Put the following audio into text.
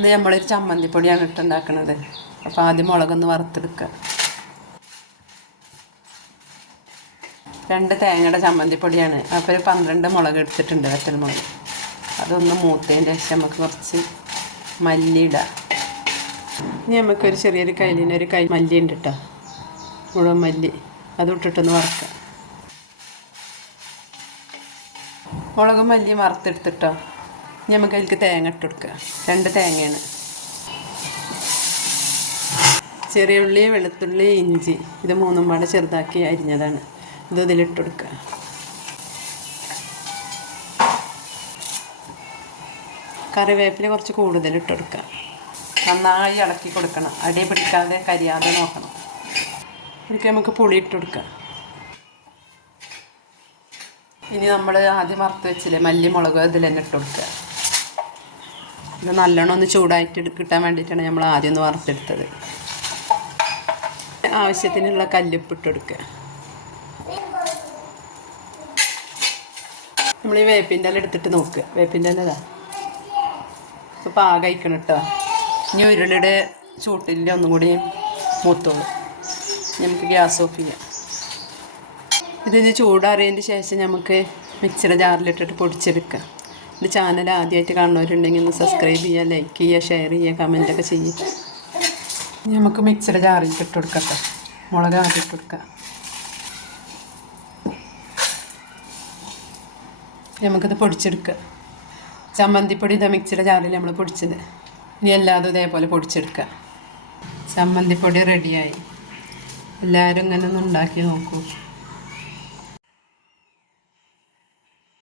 ഇത് നമ്മളൊരു ചമ്മന്തിപ്പൊടിയാണ് ഇട്ടുണ്ടാക്കുന്നത്. അപ്പോൾ ആദ്യം മുളകൊന്ന് വറുത്തെടുക്കുക. 2 തേങ്ങയുടെ ചമ്മന്തിപ്പൊടിയാണ്. അപ്പോൾ ഒരു 12 മുളക് എടുത്തിട്ടുണ്ട്, വറ്റൽ മുളക്. അതൊന്ന് മൂത്തതിൻ്റെ ശേഷം നമുക്ക് കുറച്ച് മല്ലി ഇടാം. ഇനി നമുക്കൊരു ചെറിയൊരു കയ്യിലൊരു കൈ മല്ലി ഉണ്ട് കേട്ടോ, മുഴുവൻ മല്ലി. അത് ഇട്ടിട്ടൊന്ന് വറുക്കുക. മുളകും മല്ലിയും വറുത്തെടുത്തിട്ടോ. ഇനി നമുക്ക് അതിലേക്ക് തേങ്ങ ഇട്ട് കൊടുക്കുക. 2 തേങ്ങയാണ്. ചെറിയ ഉള്ളി, വെളുത്തുള്ളി, ഇഞ്ചി ഇത് 3ഉം പാടെ ചെറുതാക്കി അരിഞ്ഞതാണ്. ഇത് ഇതിലിട്ട് കൊടുക്കുക. കറിവേപ്പില കുറച്ച് കൂടുതൽ ഇട്ട് കൊടുക്കുക. നന്നായി ഇളക്കി കൊടുക്കണം, അടി പിടിക്കാതെ കരിയാതെ നോക്കണം. ഇതിലേക്ക് നമുക്ക് പുളി ഇട്ട് കൊടുക്കുക. ഇനി നമ്മൾ ആദ്യം വറുത്ത് വെച്ചില്ലേ മല്ലി മുളക്, ഇതിൽ തന്നെ ഇട്ട് കൊടുക്കുക. ഇത് നല്ലോണം ഒന്ന് ചൂടായിട്ട് കിട്ടാൻ വേണ്ടിയിട്ടാണ് നമ്മൾ ആദ്യം ഒന്ന് വറുത്തെടുത്തത്. ആവശ്യത്തിനുള്ള കല്ലുപ്പ് ഇട്ട് കൊടുക്കുക. നമ്മൾ ഈ വേപ്പിൻ്റെ ഇല എടുത്തിട്ട് നോക്കുക. വേപ്പിൻ്റെ ഇല ഇപ്പോൾ പാകം അയക്കണം കേട്ടോ. ഇനി ഉരുളിയുടെ ചൂട്ടിൽ ഒന്നും കൂടി മൂത്തോളൂ. നമുക്ക് ഗ്യാസ് ഓഫ് ചെയ്യാം. ഇതിന് ചൂടാറിയതിന് ശേഷം നമുക്ക് മിക്സിയുടെ ജാറിലിട്ടിട്ട് പൊടിച്ചെടുക്കാം. ഇത് ചാനൽ ആദ്യമായിട്ട് കാണുന്നവരുണ്ടെങ്കിൽ ഒന്ന് സബ്സ്ക്രൈബ് ചെയ്യുക, ലൈക്ക് ചെയ്യുക, ഷെയർ ചെയ്യുക, കമൻറ്റൊക്കെ ചെയ്യുക. ഇനി നമുക്ക് മിക്സിയുടെ ജാറിൽ ഇട്ട് കൊടുക്കട്ടെ. മുളക് ആദ്യം ഇട്ട് കൊടുക്കാം. നമുക്കിത് പൊടിച്ചെടുക്കുക. ചമ്മന്തിപ്പൊടി ഇതാ മിക്സിയുടെ ജാറിൽ നമ്മൾ പൊടിച്ചത്. ഇനി എല്ലാതും ഇതേപോലെ പൊടിച്ചെടുക്കുക. ചമ്മന്തിപ്പൊടി റെഡിയായി. എല്ലാവരും ഇങ്ങനെ ഒന്ന് ഉണ്ടാക്കി നോക്കൂ.